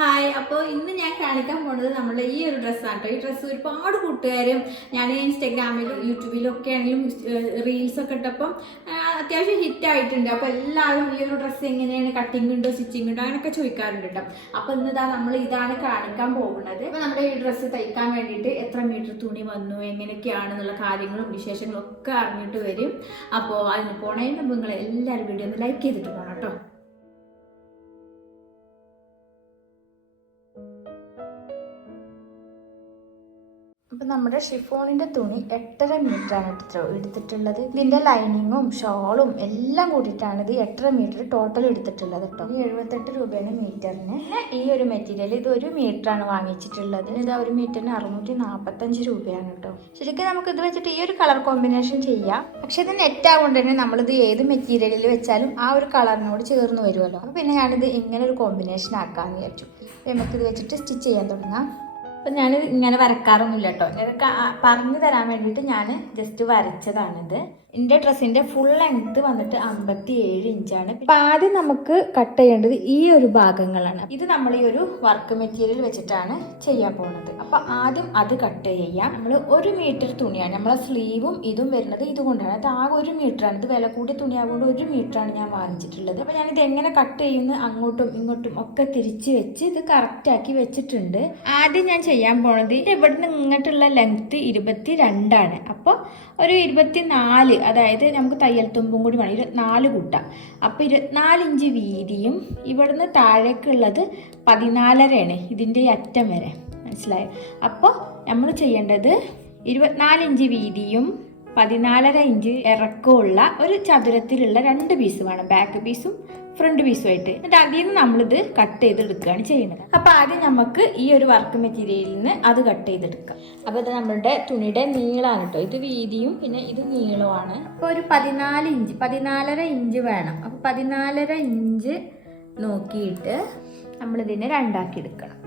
Hi. അപ്പോൾ ഇന്ന് ഞാൻ കാണിക്കാൻ പോകുന്നത് നമ്മുടെ ഈ ഒരു ഡ്രസ്സാണ് കേട്ടോ. ഈ ഡ്രസ്സ് ഒരുപാട് കൂട്ടുകാരും ഞാൻ ഇൻസ്റ്റാഗ്രാമിലും യൂട്യൂബിലും ഒക്കെ ആണെങ്കിലും റീൽസൊക്കെ ഇട്ടപ്പം അത്യാവശ്യം ഹിറ്റ് ആയിട്ടുണ്ട്. അപ്പോൾ എല്ലാവരും ഈ ഒരു ഡ്രസ്സ് എങ്ങനെയാണ് കട്ടിങ് ഉണ്ടോ സ്റ്റിച്ചിങ് ഉണ്ടോ അങ്ങനെയൊക്കെ ചോദിക്കാറുണ്ട് കേട്ടോ. അപ്പോൾ ഇന്നിതാ നമ്മൾ ഇതാണ് കാണിക്കാൻ പോകുന്നത്. അപ്പോൾ നമ്മുടെ ഈ ഡ്രസ്സ് തയ്ക്കാൻ വേണ്ടിയിട്ട് എത്ര മീറ്റർ തുണി വന്നു, എങ്ങനെയൊക്കെയാണെന്നുള്ള കാര്യങ്ങളും വിശേഷങ്ങളും ഒക്കെ അറിഞ്ഞിട്ട് വരും. അപ്പോൾ അതിന് പോണതിന് മുമ്പ് നിങ്ങൾ എല്ലാവരും വീഡിയോ ഒന്ന് ലൈക്ക് ചെയ്തിട്ട് പോകണം കേട്ടോ. അപ്പം നമ്മുടെ ഷിഫോണിൻ്റെ തുണി 8.5 മീറ്ററാണ് എടുത്തിട്ടുള്ളത്. ഇതിൻ്റെ ലൈനിങ്ങും ഷോളും എല്ലാം കൂടിയിട്ടാണ് ഇത് 8.5 മീറ്റർ ടോട്ടൽ എടുത്തിട്ടുള്ളത് കേട്ടോ. 78 രൂപയാണ് മീറ്ററിന്. പിന്നെ ഈ ഒരു മെറ്റീരിയൽ ഇത് 1 മീറ്ററാണ് വാങ്ങിച്ചിട്ടുള്ളത്. ഇത് 1 മീറ്ററിന് 645 രൂപയാണ് കേട്ടോ. ശരിക്കും നമുക്ക് ഇത് വെച്ചിട്ട് ഈ ഒരു കളർ കോമ്പിനേഷൻ ചെയ്യാം. പക്ഷെ ഇത് നെറ്റ് ആവുകൊണ്ട് തന്നെ നമ്മളിത് ഏത് മെറ്റീരിയലിൽ വെച്ചാലും ആ ഒരു കളറിനോട് ചേർന്ന് വരുമല്ലോ. അപ്പോൾ പിന്നെ ഞാനിത് ഇങ്ങനെ ഒരു കോമ്പിനേഷൻ ആക്കാമെന്ന് വിചാരിച്ചു. നമുക്കിത് വെച്ചിട്ട് സ്റ്റിച്ച് ചെയ്യാൻ തുടങ്ങാം. അപ്പം ഞാൻ ഇങ്ങനെ വരക്കാറൊന്നുമില്ല കേട്ടോ. ഇതൊക്കെ പറഞ്ഞു തരാൻ വേണ്ടിയിട്ട് ഞാൻ ജസ്റ്റ് വരച്ചതാണിത്. എൻ്റെ ഡ്രസ്സിൻ്റെ ഫുൾ ലെങ്ത് വന്നിട്ട് 57 ഇഞ്ചാണ്. അപ്പം ആദ്യം നമുക്ക് കട്ട് ചെയ്യേണ്ടത് ഈ ഒരു ഭാഗങ്ങളാണ്. ഇത് നമ്മൾ ഈ ഒരു വർക്ക് മെറ്റീരിയൽ വെച്ചിട്ടാണ് ചെയ്യാൻ പോകുന്നത്. അപ്പം ആദ്യം അത് കട്ട് ചെയ്യാം. നമ്മൾ 1 മീറ്റർ തുണിയാണ്, നമ്മളെ സ്ലീവും ഇതും വരുന്നത് ഇതുകൊണ്ടാണ്. അത് ആകെ 1 മീറ്ററാണ്. ഇത് വില കൂടിയ തുണിയാകൊണ്ട് 1 മീറ്ററാണ് ഞാൻ വാങ്ങിച്ചിട്ടുള്ളത്. അപ്പം ഞാനിത് എങ്ങനെ കട്ട് ചെയ്യുന്നു അങ്ങോട്ടും ഇങ്ങോട്ടും ഒക്കെ തിരിച്ച് വെച്ച് ഇത് കറക്റ്റാക്കി വെച്ചിട്ടുണ്ട്. ആദ്യം ഞാൻ ചെയ്യാൻ പോണത് ഇവിടുന്ന് ഇങ്ങോട്ടുള്ള ലെങ്ത് 22ആണ്. അപ്പോൾ ഒരു 24, അതായത് നമുക്ക് തയ്യൽ തുമ്പും കൂടി വേണം, 24 കൂട്ടാം. അപ്പോൾ 24 ഇഞ്ച് വീതിയും ഇവിടുന്ന് താഴേക്കുള്ളത് 14.5 ഇതിൻ്റെ അറ്റം വരെ, മനസ്സിലായോ? അപ്പോൾ നമ്മൾ ചെയ്യേണ്ടത് 24 ഇഞ്ച് വീതിയും 14.5 ഇഞ്ച് ഇറക്കമുള്ള ഒരു ചതുരത്തിലുള്ള 2 പീസ് വേണം, ബാക്ക് പീസും ഫ്രണ്ട് പീസുമായിട്ട്. എന്നിട്ട് അതിൽ നിന്ന് നമ്മളിത് കട്ട് ചെയ്തെടുക്കുകയാണ് ചെയ്യുന്നത്. അപ്പോൾ ആദ്യം നമുക്ക് ഈ ഒരു വർക്ക് മെറ്റീരിയലിൽ നിന്ന് അത് കട്ട് ചെയ്തെടുക്കാം. അപ്പോൾ ഇത് നമ്മളുടെ തുണിയുടെ നീളമാണ് കേട്ടോ. ഇത് വീതിയും പിന്നെ ഇത് നീളമാണ്. അപ്പോൾ ഒരു 14.5 ഇഞ്ച് വേണം. അപ്പോൾ 14.5 ഇഞ്ച് നോക്കിയിട്ട് നമ്മളിതിനെ 2ആക്കി എടുക്കണം.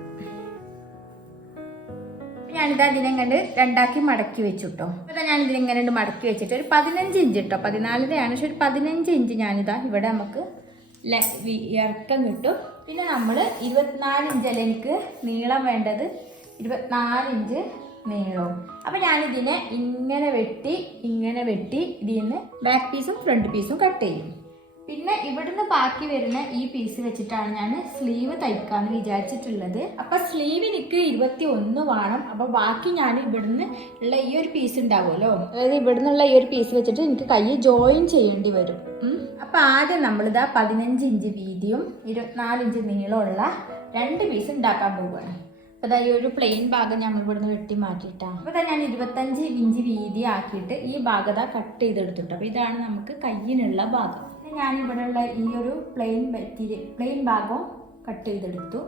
ഞാനിത് അതിനെങ്ങണ്ട് 2ആക്കി മടക്കി വെച്ചു കേട്ടോ. അപ്പോൾ ഞാൻ ഇതിനെങ്ങനെ മടക്കി വെച്ചിട്ട് ഒരു 15 ഇഞ്ച് കേട്ടോ, 14.5 പക്ഷെ ഒരു 15 ഇഞ്ച് ഞാനിതാ ഇവിടെ നമുക്ക് ഇറക്കം കിട്ടും. പിന്നെ നമ്മൾ 24 ഇഞ്ചല്ല എനിക്ക് നീളം വേണ്ടത്, 24 ഇഞ്ച് നീളവും. അപ്പോൾ ഞാനിതിനെ ഇങ്ങനെ വെട്ടി ഇതിൽ നിന്ന് ബാക്ക് പീസും ഫ്രണ്ട് പീസും കട്ട് ചെയ്യും. പിന്നെ ഇവിടുന്ന് ബാക്കി വരുന്ന ഈ പീസ് വെച്ചിട്ടാണ് ഞാൻ സ്ലീവ് തയ്ക്കാമെന്ന് വിചാരിച്ചിട്ടുള്ളത്. അപ്പോൾ സ്ലീവ് എനിക്ക് 21 വേണം. അപ്പോൾ ബാക്കി ഞാൻ ഇവിടുന്ന് ഉള്ള ഈ ഒരു പീസ് ഉണ്ടാവുമല്ലോ, അതായത് ഇവിടുന്നുള്ള ഈ ഒരു പീസ് വെച്ചിട്ട് എനിക്ക് കൈ ജോയിൻ ചെയ്യേണ്ടി വരും. അപ്പോൾ ആദ്യം നമ്മളിതാ 15 ഇഞ്ച് വീതിയും 24 ഇഞ്ച് നീളമുള്ള 2 പീസ് ഉണ്ടാക്കാൻ പോവുകയാണ്. അപ്പോൾ അതായത് ഈ ഒരു പ്ലെയിൻ ഭാഗം നമ്മൾ ഇവിടുന്ന് വെട്ടി മാറ്റിയിട്ടാണ്. അപ്പോൾ ഞാൻ 25 ഇഞ്ച് വീതി ആക്കിയിട്ട് ഈ ഭാഗത കട്ട് ചെയ്തെടുത്തിട്ടു. അപ്പോൾ ഇതാണ് നമുക്ക് കയ്യിനുള്ള ഭാഗം. ഞാനിവിടെ ഉള്ള ഈ ഒരു പ്ലെയിൻ ഭാഗം കട്ട് ചെയ്തെടുത്തു.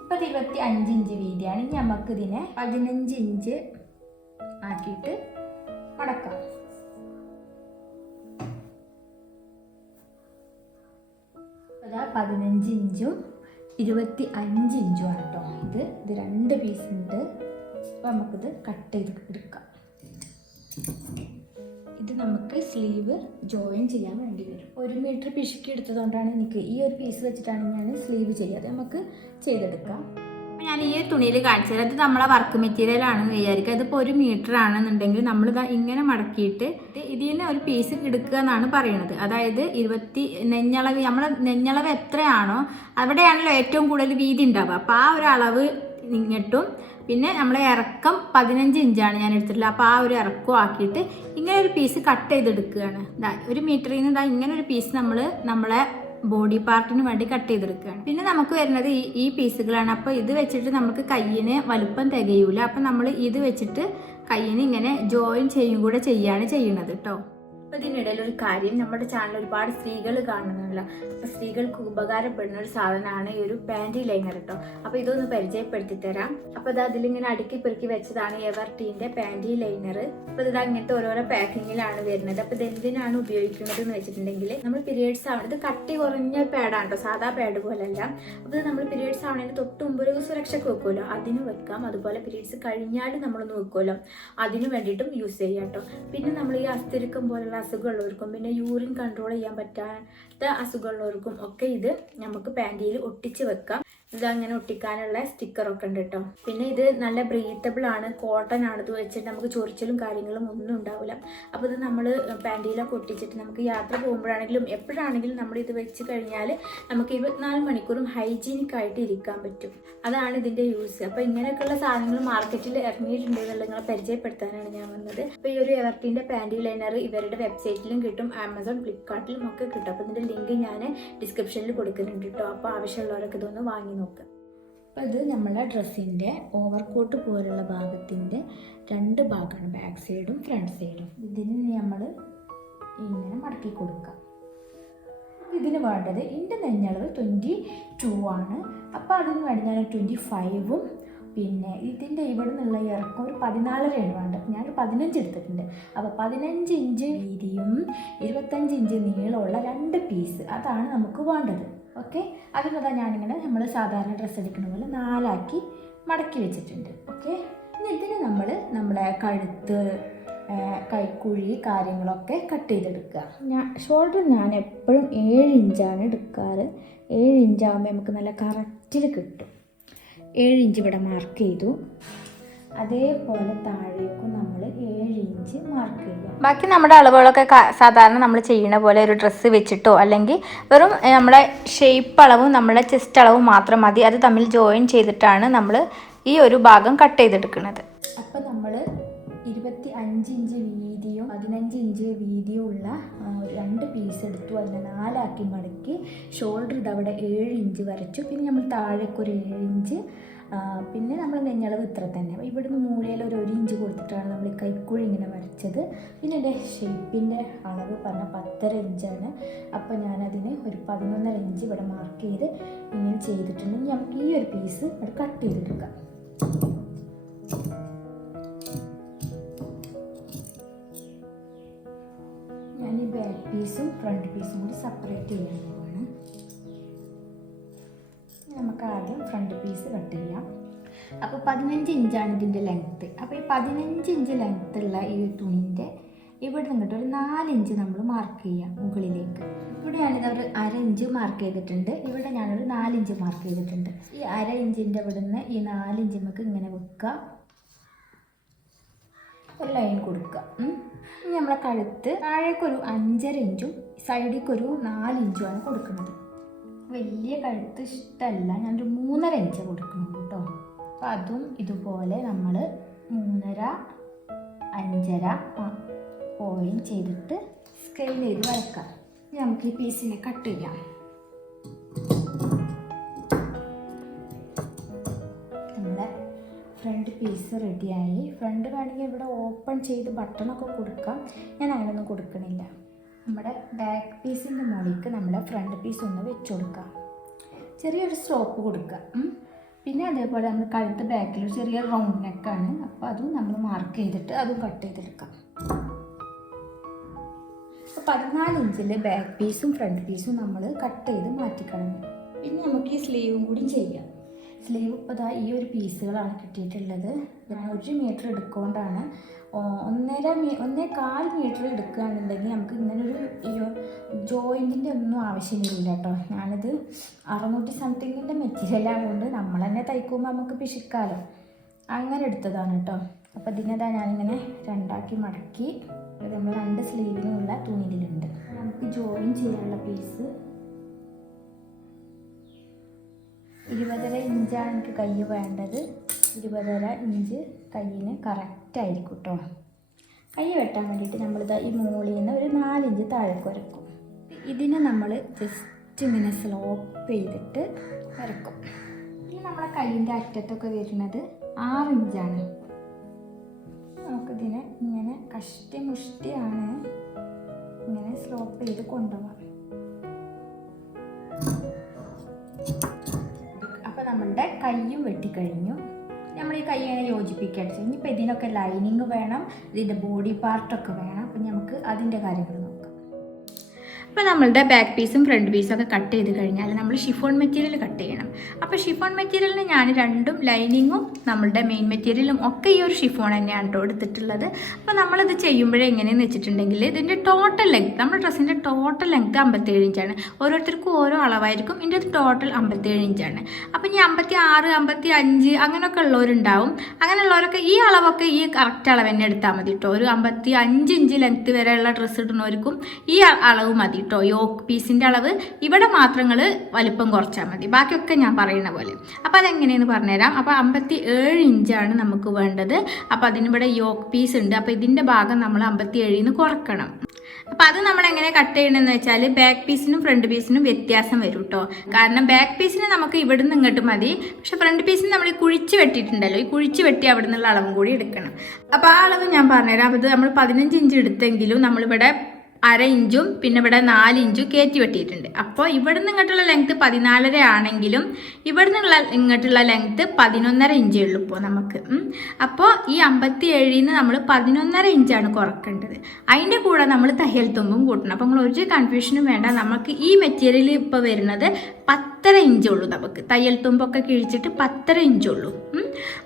ഇപ്പോൾ 25 ഇഞ്ച് വീതിയാണ്. ഇനി നമുക്കിതിനെ 15 ഇഞ്ച് ആക്കിയിട്ട് മടക്കാം. അതാ 15 ഇഞ്ചും 25 ഇഞ്ചും ആണ് കേട്ടോ. ഇത് 2 പീസ് ഉണ്ട്. അപ്പോൾ നമുക്കിത് കട്ട് ചെയ്ത് എടുക്കാം. ഇത് നമുക്ക് സ്ലീവ് ജോയിൻ ചെയ്യാൻ വേണ്ടി വരും. 1 മീറ്റർ പിശുക്കി എടുത്തതുകൊണ്ടാണ് എനിക്ക് ഈ ഒരു പീസ് വെച്ചിട്ടാണ് ഞാൻ സ്ലീവ് ചെയ്യാതെ നമുക്ക് ചെയ്തെടുക്കാം. അപ്പോൾ ഞാൻ ഈ തുണിയിൽ കാണിച്ചത് അത് നമ്മളെ വർക്ക് മെറ്റീരിയൽ ആണെന്ന് വിചാരിക്കുക. അതിപ്പോൾ 1 മീറ്റർ ആണെന്നുണ്ടെങ്കിൽ നമ്മളിത് ഇങ്ങനെ മടക്കിയിട്ട് ഇതിൽ നിന്ന് ഒരു പീസ് എടുക്കുക എന്നാണ് പറയുന്നത്. അതായത് നെഞ്ഞളവ്, നമ്മളെ നെഞ്ഞളവ് എത്രയാണോ അവിടെയാണല്ലോ ഏറ്റവും കൂടുതൽ വീതി ഉണ്ടാവുക. അപ്പോൾ ആ ഒരു അളവ് ഇങ്ങോട്ടും പിന്നെ നമ്മളെ ഇറക്കം 15 ഇഞ്ചാണ് ഞാൻ എടുത്തിട്ടുള്ളത്. അപ്പോൾ ആ ഒരു ഇറക്കം ആക്കിയിട്ട് ഇങ്ങനെ ഒരു പീസ് കട്ട് ചെയ്തെടുക്കുകയാണ്. 1 മീറ്ററിൽ നിന്ന് ഇങ്ങനെ ഒരു പീസ് നമ്മളെ ബോഡി പാർട്ടിന് വേണ്ടി കട്ട് ചെയ്തെടുക്കുകയാണ്. പിന്നെ നമുക്ക് വരുന്നത് ഈ പീസുകളാണ്. അപ്പോൾ ഇത് വെച്ചിട്ട് നമുക്ക് കയ്യിന് വലുപ്പം തികയൂല. അപ്പം നമ്മൾ ഇത് വെച്ചിട്ട് കയ്യിന് ഇങ്ങനെ ജോയിൻ ചെയ്യാണ് ചെയ്യുന്നത് കേട്ടോ. അപ്പോൾ ഇതിനിടയിൽ ഒരു കാര്യം, നമ്മുടെ ചാനൽ ഒരുപാട് സ്ത്രീകൾ കാണുന്നുണ്ടല്ലോ. അപ്പോൾ സ്ത്രീകൾക്ക് ഉപകാരപ്പെടുന്ന ഒരു സാധനമാണ് ഈ ഒരു പാൻറ്റി ലൈനർ കേട്ടോ. അപ്പോൾ ഇതൊന്ന് പരിചയപ്പെടുത്തി തരാം. അപ്പോൾ ഇത് അതിലിങ്ങനെ അടുക്കി പെറുക്കി വെച്ചതാണ് എവർടീൻ്റെ പാൻറ്റി ലൈനർ. അപ്പോൾ ഇത് അങ്ങനത്തെ ഓരോരോ പാക്കിങ്ങിലാണ് വരുന്നത്. അപ്പോൾ ഇത് എന്തിനാണ് ഉപയോഗിക്കുന്നത് എന്ന് വെച്ചിട്ടുണ്ടെങ്കിൽ നമ്മൾ പീരിയഡ്സ് ആവണം. ഇത് കട്ടി കുറഞ്ഞ പാഡാണ് കേട്ടോ, സാധാ പാഡ് പോലെയല്ല. അപ്പോൾ നമ്മൾ പീരിയഡ്സ് ആവണതിന് തൊട്ട് മുമ്പ് ഒരു സുരക്ഷയ്ക്ക് വെക്കുമല്ലോ, അതിന് വെക്കാം. അതുപോലെ പീരിയഡ്സ് കഴിഞ്ഞാലും നമ്മളൊന്ന് വെക്കുമല്ലോ, അതിന് വേണ്ടിയിട്ടും യൂസ് ചെയ്യാം കേട്ടോ. പിന്നെ നമ്മൾ ഈ അസ്ഥിരിക്കം പോലുള്ള അസുഖമുള്ളവർക്കും പിന്നെ യൂറിൻ കൺട്രോൾ ചെയ്യാൻ പറ്റാത്ത അസുഖമുള്ളവർക്കും ഒക്കെ ഇത് നമുക്ക് പാൻറ്റിയിൽ ഒട്ടിച്ച് വെക്കാം. ഇതങ്ങനെ ഒട്ടിക്കാനുള്ള സ്റ്റിക്കറൊക്കെ ഉണ്ട് കേട്ടോ. പിന്നെ ഇത് നല്ല ബ്രീത്തബിൾ ആണ്, കോട്ടൺ ആണ്. ഇത് വെച്ചിട്ട് നമുക്ക് ചൊറിച്ചിലും കാര്യങ്ങളും ഒന്നും ഉണ്ടാവില്ല. അപ്പോൾ ഇത് നമ്മൾ പാൻറ്റിയിലൊക്കെ ഒട്ടിച്ചിട്ട് നമുക്ക് യാത്ര പോകുമ്പോഴാണെങ്കിലും എപ്പോഴാണെങ്കിലും നമ്മൾ ഇത് വെച്ച് കഴിഞ്ഞാൽ നമുക്ക് 24 മണിക്കൂറും ഹൈജീനിക് ആയിട്ട് ഇരിക്കാൻ പറ്റും. അതാണ് ഇതിൻ്റെ യൂസ്. അപ്പോൾ ഇങ്ങനെയൊക്കെയുള്ള സാധനങ്ങൾ മാർക്കറ്റിൽ ഇറങ്ങിയിട്ടുണ്ട് എന്നുള്ള നിങ്ങളെ പരിചയപ്പെടുത്താനാണ് ഞാൻ വന്നത്. അപ്പോൾ ഈ ഒരു എവർട്ടീൻ്റെ പാൻറ്റി ലൈനർ ഇവരുടെ വെബ്സൈറ്റിലും കിട്ടും, ആമസോൺ, ഫ്ലിപ്കാർട്ടിലും ഒക്കെ കിട്ടും. അപ്പോൾ ഇതിൻ്റെ ലിങ്ക് ഞാൻ ഡിസ്ക്രിപ്ഷനിൽ കൊടുക്കുന്നുണ്ട് കേട്ടോ. അപ്പോൾ ആവശ്യമുള്ളവരൊക്കെ ഇതൊന്ന് വാങ്ങി നോക്കുക. അപ്പോൾ ഇത് നമ്മളെ ഡ്രസ്സിൻ്റെ ഓവർകോട്ട് പോലുള്ള ഭാഗത്തിൻ്റെ 2 ഭാഗമാണ്, ബാക്ക് സൈഡും ഫ്രണ്ട് സൈഡും. ഇതിന് നമ്മൾ ഇങ്ങനെ മടക്കി കൊടുക്കാം. ഇതിന് വേണ്ടത് എൻ്റെ നെഞ്ഞളവ് 22 ആണ്. അപ്പോൾ അതിന് വേണ്ടി ഞാൻ 25ഉം പിന്നെ ഇതിൻ്റെ ഇവിടെ നിന്നുള്ള ഇറക്കം ഒരു 14 വേണ്ടത്. ഞാൻ 15 എടുത്തിട്ടുണ്ട്. അപ്പോൾ 15 ഇഞ്ച് വീതിയും 25 ഇഞ്ച് നീളമുള്ള 2 പീസ് അതാണ് നമുക്ക് വേണ്ടത്. ഓക്കെ, അതിനതാ ഞാനിങ്ങനെ നമ്മൾ സാധാരണ ഡ്രസ്സ് എടുക്കുന്ന പോലെ 4 ആക്കി മടക്കി വെച്ചിട്ടുണ്ട്. ഓക്കെ, ഇനി ഇതിന് നമ്മളെ കഴുത്ത്, കൈക്കുഴി കാര്യങ്ങളൊക്കെ കട്ട് ചെയ്തെടുക്കുക. ഷോൾഡർ ഞാൻ എപ്പോഴും 7 ഇഞ്ചാണ് എടുക്കാറ്. 7 ഇഞ്ചാകുമ്പോൾ നമുക്ക് നല്ല കറക്റ്റിൽ കിട്ടും. 7 ഇഞ്ച് ഇവിടെ മാർക്ക് ചെയ്തു. അതേപോലെ താഴേക്കും നമ്മൾ 7 ഇഞ്ച് മാർക്ക് ചെയ്യുക. ബാക്കി നമ്മുടെ അളവുകളൊക്കെ സാധാരണ നമ്മൾ ചെയ്യുന്ന പോലെ ഒരു ഡ്രസ്സ് വെച്ചിട്ടോ അല്ലെങ്കിൽ വെറും നമ്മുടെ ഷേപ്പ് അളവും നമ്മുടെ ചെസ്റ്റ് അളവും മാത്രം മതി. അത് തമ്മിൽ ജോയിൻ ചെയ്തിട്ടാണ് നമ്മൾ ഈ ഒരു ഭാഗം കട്ട് ചെയ്തെടുക്കുന്നത്. അപ്പോൾ നമ്മൾ 25 ഇഞ്ച് വീതിയും 15 ഇഞ്ച് വീതിയും ഉള്ള 2 പീസ് എടുത്തു. അതിനെ 4 ആക്കി മടക്കി ഷോൾഡർ ഇതവിടെ 7 ഇഞ്ച് വരച്ചു. പിന്നെ നമ്മൾ താഴേക്കൊരു 7 ഇഞ്ച്, പിന്നെ നമ്മൾ നെഞ്ഞളവ് ഇത്ര തന്നെ. അപ്പോൾ ഇവിടുന്ന് മൂലയിൽ ഒരു 1 ഇഞ്ച് കൊടുത്തിട്ടാണ് നമ്മൾ കൈക്കുഴി ഇങ്ങനെ വരച്ചത്. പിന്നെ എൻ്റെ ഷേപ്പിൻ്റെ അളവ് പറഞ്ഞ 10.5 ഇഞ്ചാണ്. അപ്പോൾ ഞാനതിന് ഒരു 11.5 ഇഞ്ച് ഇവിടെ മാർക്ക് ചെയ്ത് ഇങ്ങനെ ചെയ്തിട്ടുണ്ട്. നമുക്ക് ഈ ഒരു പീസ് ഇവിടെ കട്ട് ചെയ്തെടുക്കാം. ഞാൻ ഈ ബാക്ക് പീസും ഫ്രണ്ട് പീസും കൂടി സെപ്പറേറ്റ് ചെയ്യാൻ പോവാണ്. നമുക്ക് ആദ്യം ഫ്രണ്ട് പീസ് കട്ട് ചെയ്യാം. അപ്പോൾ 15 ഇഞ്ചാണ് ഇതിൻ്റെ ലെങ്ത്ത്. അപ്പോൾ ഈ 15 ഇഞ്ച് ലെങ്ത്തുള്ള ഈ തുണിൻ്റെ ഇവിടെ നിന്നിട്ട് ഒരു 4 ഇഞ്ച് നമ്മൾ മാർക്ക് ചെയ്യാം മുകളിലേക്ക്. ഇവിടെ ഞാനിത് ഒരു 1/2 ഇഞ്ച് മാർക്ക് ചെയ്തിട്ടുണ്ട്. ഇവിടെ ഞാനൊരു 4 ഇഞ്ച് മാർക്ക് ചെയ്തിട്ടുണ്ട്. ഈ 1/2 ഇഞ്ചിൻ്റെ ഇവിടെ നിന്ന് ഈ 4 ഇഞ്ച് നമുക്ക് ഇങ്ങനെ വെക്കുക, ഒരു ലൈൻ കൊടുക്കുക. ഇനി നമ്മളെ കഴുത്ത് താഴേക്കൊരു 5.5 ഇഞ്ചും സൈഡിലേക്കൊരു 4 ഇഞ്ചുമാണ് കൊടുക്കുന്നത്. വലിയ കഴുത്ത് ഇഷ്ടമല്ല, ഞാനൊരു 3.5 ഇഞ്ച് കൊടുക്കുന്നുണ്ട് കേട്ടോ. അപ്പോൾ അതും ഇതുപോലെ നമ്മൾ 3.5, 5.5 പോയിന്റ് ചെയ്തിട്ട് സ്കെയിൽ ചെയ്ത് വരക്കാം. ഇനി നമുക്ക് ഈ പീസിനെ കട്ട് ചെയ്യാം. നമ്മുടെ ഫ്രണ്ട് പീസ് റെഡിയായി. ഫ്രണ്ട് വേണമെങ്കിൽ ഇവിടെ ഓപ്പൺ ചെയ്ത് ബട്ടണൊക്കെ കൊടുക്കാം. ഞാൻ അങ്ങനെയൊന്നും കൊടുക്കണില്ല. നമ്മുടെ ബാക്ക് പീസിൻ്റെ മുകളിലേക്ക് നമ്മുടെ ഫ്രണ്ട് പീസ് ഒന്ന് വെച്ച് കൊടുക്കാം. ചെറിയൊരു സ്ലോപ്പ് കൊടുക്കുക. പിന്നെ അതേപോലെ നമ്മൾ കഴുത്ത് ബാക്കിൽ ചെറിയ റൗണ്ട് നെക്കാണ്. അപ്പോൾ അതും നമ്മൾ മാർക്ക് ചെയ്തിട്ട് അതും കട്ട് ചെയ്തെടുക്കാം. അപ്പോൾ 14 ഇഞ്ചിൽ ബാക്ക് പീസും ഫ്രണ്ട് പീസും നമ്മൾ കട്ട് ചെയ്ത് മാറ്റിക്കളഞ്ഞു. പിന്നെ നമുക്ക് ഈ സ്ലീവും കൂടി ചെയ്യാം. സ്ലീവ് ഇപ്പോൾ ഈ ഒരു പീസുകളാണ് കിട്ടിയിട്ടുള്ളത്. ഞാൻ 1 മീറ്റർ എടുക്കൊണ്ടാണ്. 1.25 മീറ്റർ എടുക്കുകയാണെന്നുണ്ടെങ്കിൽ നമുക്ക് ഇങ്ങനൊരു ജോയിൻറ്റിൻ്റെ ഒന്നും ആവശ്യമില്ല കേട്ടോ. ഞാനിത് 600 സംതിങ്ങിൻ്റെ മെറ്റീരിയൽ ആയതുകൊണ്ട് നമ്മൾ തന്നെ തയ്ക്കുമ്പോൾ നമുക്ക് പിശിക്കാലോ, അങ്ങനെ എടുത്തതാണ് കേട്ടോ. അപ്പോൾ ഇതിനെതാ ഞാനിങ്ങനെ 2 ആക്കി മടക്കി. ഇത് നമ്മൾ 2 സ്ലീവിനുള്ള തുണിയിലുണ്ട്. നമുക്ക് ജോയിൻ ചെയ്യാനുള്ള പീസ് 20.5 ഇഞ്ചാണ് എനിക്ക് കൈ വേണ്ടത്. 20.5 ഇഞ്ച് കയ്യിന് കറക്റ്റായിരിക്കും കേട്ടോ. കൈ വെട്ടാൻ വേണ്ടിയിട്ട് നമ്മളിതാ ഈ മുകളിൽ നിന്ന് ഒരു 4 ഇഞ്ച് താഴേക്ക് വരക്കും. ഇതിനെ നമ്മൾ ജസ്റ്റ് ഇങ്ങനെ സ്ലോപ്പ് ചെയ്തിട്ട് വരക്കും. ഇനി നമ്മളെ കൈയിൻ്റെ അറ്റത്തൊക്കെ വരുന്നത് 6 ഇഞ്ചാണ്. നമുക്കിതിനെ ഇങ്ങനെ കഷ്ടി മുഷ്ടിയാണ് ഇങ്ങനെ സ്ലോപ്പ് ചെയ്ത് കൊണ്ടുപോകാം. അപ്പോൾ നമ്മളുടെ കയ്യും വെട്ടിക്കഴിഞ്ഞു. നമ്മൾ ഈ കൈ ഇങ്ങനെ യോജിപ്പിക്കുക. ഇനിയിപ്പോൾ ഇതിനൊക്കെ ലൈനിങ് വേണം, ഇതിൻ്റെ ബോഡി പാർട്ടൊക്കെ വേണം. അപ്പം നമുക്ക് അതിൻ്റെ കാര്യങ്ങൾ നോക്കാം. ഇപ്പോൾ നമ്മളുടെ ബാക്ക് പീസും ഫ്രണ്ട് പീസും ഒക്കെ കട്ട് ചെയ്ത് കഴിഞ്ഞാൽ നമ്മൾ ഷിഫോൺ മെറ്റീരിയൽ കട്ട് ചെയ്യണം. അപ്പോൾ ഷിഫോൺ മെറ്റീരിയലിന് ഞാൻ രണ്ടും ലൈനിങ്ങും നമ്മളുടെ മെയിൻ മെറ്റീരിയലും ഒക്കെ ഈ ഒരു ഷിഫോൺ തന്നെയാണ് കേട്ടോ എടുത്തിട്ടുള്ളത്. അപ്പോൾ നമ്മളിത് ചെയ്യുമ്പോഴേ എങ്ങനെയെന്ന് വെച്ചിട്ടുണ്ടെങ്കിൽ ഇതിൻ്റെ ടോട്ടൽ ലെങ്ത്, നമ്മുടെ ഡ്രസ്സിൻ്റെ ടോട്ടൽ ലെങ്ത് 57 ഇഞ്ചാണ്. ഓരോരുത്തർക്കും ഓരോ അളവായിരിക്കും. ഇതിൻ്റെ ടോട്ടൽ 57 ഇഞ്ചാണ്. അപ്പോൾ ഇനി 56, 55 അങ്ങനെയൊക്കെ ഉള്ളവരുണ്ടാവും. അങ്ങനെയുള്ളവരൊക്കെ ഈ അളവൊക്കെ ഈ കറക്റ്റ് അളവ് തന്നെ എടുത്താൽ മതി കേട്ടോ. ഒരു 55 ഇഞ്ച് ലെങ്ത് വരെയുള്ള ഡ്രസ്സ് ഇടുന്നവർക്കും ഈ അളവ് മതി കേട്ടോ. യോക്ക് പീസിൻ്റെ അളവ് ഇവിടെ മാത്രങ്ങൾ വലിപ്പം കുറച്ചാൽ മതി, ബാക്കിയൊക്കെ ഞാൻ പറയുന്ന പോലെ. അപ്പോൾ അതെങ്ങനെയെന്ന് പറഞ്ഞുതരാം. അപ്പോൾ 57 ഇഞ്ചാണ് നമുക്ക് വേണ്ടത്. അപ്പോൾ അതിനിവിടെ യോക്ക് പീസ് ഉണ്ട്. അപ്പോൾ ഇതിൻ്റെ ഭാഗം നമ്മൾ 57 കുറക്കണം. അപ്പോൾ അത് നമ്മൾ എങ്ങനെ കട്ട് ചെയ്യണമെന്ന് വെച്ചാൽ ബാക്ക് പീസിനും ഫ്രണ്ട് പീസിനും വ്യത്യാസം വരും കേട്ടോ. കാരണം ബാക്ക് പീസിന് നമുക്ക് ഇവിടുന്ന് ഇങ്ങോട്ട് മതി, പക്ഷെ ഫ്രണ്ട് പീസിന് നമ്മൾ ഈ കുഴിച്ച് വെട്ടിയിട്ടുണ്ടല്ലോ, ഈ കുഴിച്ച് വെട്ടി അവിടെ നിന്നുള്ള അളവും കൂടി എടുക്കണം. അപ്പോൾ ആ അളവ് ഞാൻ പറഞ്ഞുതരാം. അപ്പോൾ ഇത് നമ്മൾ 15 ഇഞ്ച് എടുത്തെങ്കിലും നമ്മളിവിടെ 1/2 ഇഞ്ചും പിന്നെ ഇവിടെ 4 ഇഞ്ചും കയറ്റി വെട്ടിയിട്ടുണ്ട്. അപ്പോൾ ഇവിടെ നിന്ന് ഇങ്ങോട്ടുള്ള ലെങ്ത്ത് 14.5 ആണെങ്കിലും ഇവിടെ നിന്നുള്ള ഇങ്ങോട്ടുള്ള ലെങ്ത്ത് 11.5 ഇഞ്ചേ ഉള്ളൂ ഇപ്പോൾ നമുക്ക്. അപ്പോൾ ഈ 57 നമ്മൾ 11.5 ഇഞ്ചാണ് കുറക്കേണ്ടത്. അതിൻ്റെ കൂടെ നമ്മൾ തയ്യൽ തുമ്പും കൂട്ടണം. അപ്പോൾ നമ്മൾ ഒരു കൺഫ്യൂഷനും വേണ്ട. നമുക്ക് ഈ മെറ്റീരിയൽ ഇപ്പോൾ വരുന്നത് 10.5 ഇഞ്ചുള്ളൂ. നമുക്ക് തയ്യൽ തുമ്പൊക്കെ കിഴിച്ചിട്ട് 10.5 ഇഞ്ചുള്ളൂ.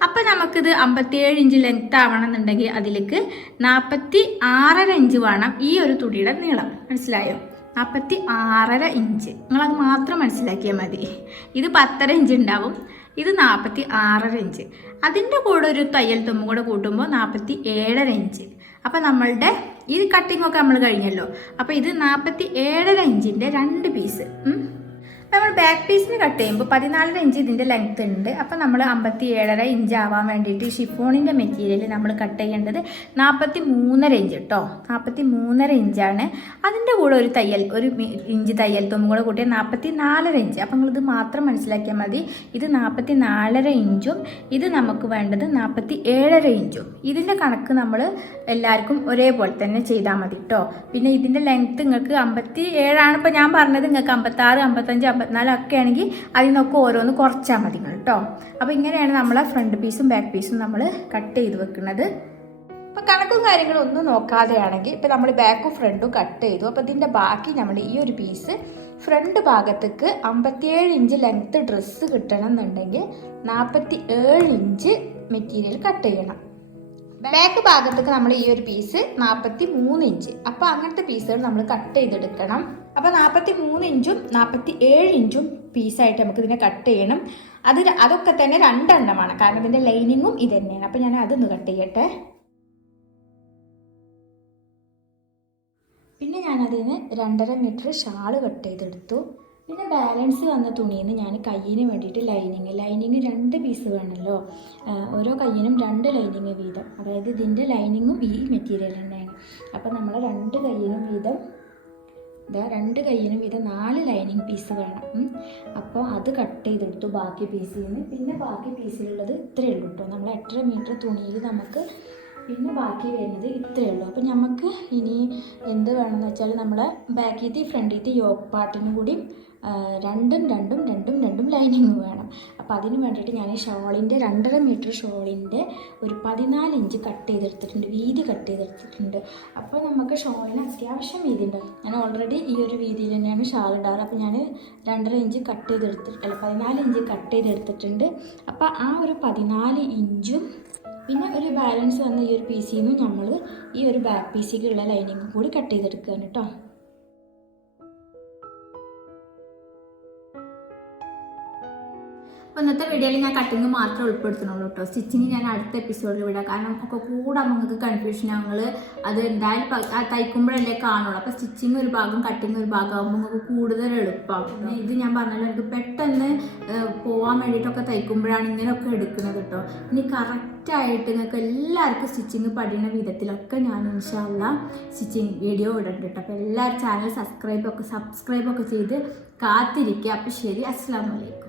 അപ്പോൾ നമുക്കിത് 57 ഇഞ്ച് ലെങ്ത്ത് ആവണമെന്നുണ്ടെങ്കിൽ അതിലേക്ക് 46.5 ഇഞ്ച് വേണം ഈ ഒരു തുണിയുടെ നീളം. മനസ്സിലായോ? 46.5 ഇഞ്ച്. നിങ്ങളത് മാത്രം മനസ്സിലാക്കിയാൽ മതി. ഇത് 10.5 ഇഞ്ച് ഉണ്ടാവും, ഇത് 46.5 ഇഞ്ച്. അതിൻ്റെ കൂടെ ഒരു തയ്യൽ തുമ്പും കൂടെ കൂട്ടുമ്പോൾ 47.5 ഇഞ്ച്. അപ്പോൾ നമ്മളുടെ ഈ കട്ടിങ്ങൊക്കെ നമ്മൾ കഴിഞ്ഞല്ലോ. അപ്പോൾ ഇത് 47.5 ഇഞ്ചിൻ്റെ 2 പീസ്. നമ്മൾ ബാക്ക് പീസിന് കട്ട് ചെയ്യുമ്പോൾ 14.5 ഇഞ്ച് ഇതിൻ്റെ ലെങ്ത്ത് ഉണ്ട്. അപ്പോൾ നമ്മൾ 57.5 ഇഞ്ച് ആവാൻ വേണ്ടിയിട്ട് ഷിഫോണിൻ്റെ മെറ്റീരിയൽ നമ്മൾ കട്ട് ചെയ്യേണ്ടത് 43.5 ഇഞ്ച് കേട്ടോ. 43.5 ഇഞ്ചാണ്. അതിൻ്റെ കൂടെ ഒരു ഇഞ്ച് തയ്യൽ തുമ്പും കൂടെ കൂട്ടിയാൽ 44.5 ഇഞ്ച്. അപ്പോൾ നിങ്ങളിത് മാത്രം മനസ്സിലാക്കിയാൽ മതി. ഇത് 44.5 ഇഞ്ചും ഇത് നമുക്ക് വേണ്ടത് 47.5 ഇഞ്ചും. ഇതിൻ്റെ കണക്ക് നമ്മൾ എല്ലാവർക്കും ഒരേപോലെ തന്നെ ചെയ്താൽ മതി കേട്ടോ. പിന്നെ ഇതിൻ്റെ ലെങ്ത്ത് നിങ്ങൾക്ക് 57 ആണ് ഇപ്പോൾ ഞാൻ പറഞ്ഞത്. നിങ്ങൾക്ക് 56, 55, 54 ഒക്കെ ആണെങ്കിൽ അതിൽ നിന്നൊക്കെ ഓരോന്ന് കുറച്ചാൽ മതി കേട്ടോ. അപ്പോൾ ഇങ്ങനെയാണ് നമ്മളെ ഫ്രണ്ട് പീസും ബാക്ക് പീസും നമ്മൾ കട്ട് ചെയ്ത് വെക്കുന്നത്. അപ്പോൾ കണക്കും കാര്യങ്ങളും ഒന്നും നോക്കാതെയാണെങ്കിൽ ഇപ്പോൾ നമ്മൾ ബാക്കും ഫ്രണ്ടും കട്ട് ചെയ്തു. അപ്പോൾ ഇതിൻ്റെ ബാക്കി നമ്മൾ ഈ ഒരു പീസ് ഫ്രണ്ട് ഭാഗത്തേക്ക് 57 ഇഞ്ച് ലെങ്ത്ത് ഡ്രസ്സ് കിട്ടണം എന്നുണ്ടെങ്കിൽ 47 ഇഞ്ച് മെറ്റീരിയൽ കട്ട് ചെയ്യണം. ബാക്ക് ഭാഗത്തേക്ക് നമ്മൾ ഈ ഒരു പീസ് 43 ഇഞ്ച്. അപ്പോൾ അങ്ങനത്തെ പീസുകൾ നമ്മൾ കട്ട് ചെയ്തെടുക്കണം. അപ്പോൾ 43 ഇഞ്ചും 47 ഇഞ്ചും പീസായിട്ട് നമുക്ക് ഇതിനെ കട്ട് ചെയ്യണം. അതൊക്കെ തന്നെ 2 എണ്ണമാണ്, കാരണം ഇതിൻ്റെ ലൈനിങ്ങും ഇത് തന്നെയാണ്. അപ്പോൾ ഞാൻ അതൊന്ന് കട്ട് ചെയ്യട്ടെ. പിന്നെ ഞാനതിന് 2.5 മീറ്റർ ഷാള് കട്ട് ചെയ്തെടുത്തു. പിന്നെ ബാലൻസ് വന്ന തുണിയിൽ നിന്ന് ഞാൻ കയ്യിന് വേണ്ടിയിട്ട് ലൈനിങ് 2 പീസ് വേണമല്ലോ. ഓരോ കയ്യിനും 2 ലൈനിങ് വീതം, അതായത് ഇതിൻ്റെ ലൈനിങ്ങും ഈ മെറ്റീരിയൽ തന്നെയാണ്. അപ്പോൾ നമ്മൾ 2 കയ്യിനും വീതം 4 ലൈനിങ് പീസ് വേണം. അപ്പോൾ അത് കട്ട് ചെയ്തെടുത്തു ബാക്കി പീസിൽ നിന്ന്. പിന്നെ ബാക്കി പീസിലുള്ളത് ഇത്രയേ ഉള്ളൂ കേട്ടോ. നമ്മൾ 8.5 മീറ്റർ തുണിയിൽ നമുക്ക് പിന്നെ ബാക്കി വരുന്നത് ഇത്രയേ ഉള്ളൂ. അപ്പോൾ നമുക്ക് ഇനി എന്ത് വേണമെന്ന് വെച്ചാൽ നമ്മളെ ബാക്കിയത്തെ ഫ്രണ്ടിലത്തെ യോക്ക് പാർട്ടിനും കൂടി രണ്ടും ലൈനിങ് വേണം. അപ്പോൾ അതിന് വേണ്ടിയിട്ട് ഞാൻ ഷോളിൻ്റെ 2.5 മീറ്റർ ഷോളിൻ്റെ ഒരു 14 ഇഞ്ച് കട്ട് ചെയ്തെടുത്തിട്ടുണ്ട്, വീതി കട്ട് ചെയ്തെടുത്തിട്ടുണ്ട്. അപ്പോൾ നമുക്ക് ഷോളിന് അത്യാവശ്യം വീതി ഉണ്ട്. ഞാൻ ഓൾറെഡി ഈ ഒരു വീതിയിൽ തന്നെയാണ് ഷാൾ ഇടാറ്. അപ്പോൾ ഞാൻ 2.5 ഇഞ്ച് കട്ട് ചെയ്തെടുത്തിട്ട് 14 ഇഞ്ച് കട്ട് ചെയ്തെടുത്തിട്ടുണ്ട്. അപ്പോൾ ആ ഒരു 14 ഇഞ്ചും പിന്നെ ഒരു ബാലൻസ് വന്ന ഈ ഒരു പീസിൽ നിന്നും നമ്മൾ ഈ ഒരു ബാക്ക് പീസിലുള്ള ലൈനിങ്ങും കൂടി കട്ട് ചെയ്തെടുക്കുകയാണ് കേട്ടോ. ഇന്നത്തെ വീഡിയോയിൽ ഞാൻ കട്ടിങ് മാത്രമേ ഉൾപ്പെടുത്തുന്നുള്ളൂ കേട്ടോ. സ്റ്റിച്ചിങ് ഞാൻ അടുത്ത എപ്പിസോഡിൽ വിടാം. കാരണം ഒക്കെ കൂടെ നിങ്ങൾക്ക് കൺഫ്യൂഷൻ ഞങ്ങൾ അത് എന്തായാലും തയ്ക്കുമ്പോഴല്ലേ കാണുള്ളൂ. അപ്പോൾ സ്റ്റിച്ചിങ് ഒരു ഭാഗം കട്ടിങ് ഒരു ഭാഗം ആകുമ്പോൾ നിങ്ങൾക്ക് കൂടുതൽ എളുപ്പമാകും. പിന്നെ ഇത് ഞാൻ പറഞ്ഞല്ലോ, എനിക്ക് പെട്ടെന്ന് പോകാൻ വേണ്ടിയിട്ടൊക്കെ തയ്ക്കുമ്പോഴാണ് ഇങ്ങനെയൊക്കെ എടുക്കുന്നത് കേട്ടോ. ഇനി കറക്റ്റായിട്ട് നിങ്ങൾക്ക് എല്ലാവർക്കും സ്റ്റിച്ചിങ് പഠിക്കുന്ന വിധത്തിലൊക്കെ ഞാൻ ഇൻഷാ അല്ലാഹ് സ്റ്റിച്ചിങ് വീഡിയോ ഇടുന്നുണ്ട് കേട്ടോ. അപ്പോൾ എല്ലാവരും ചാനൽ സബ്സ്ക്രൈബൊക്കെ ചെയ്ത് കാത്തിരിക്കുക. അപ്പോൾ ശരി, അസ്സലാമു അലൈക്കും.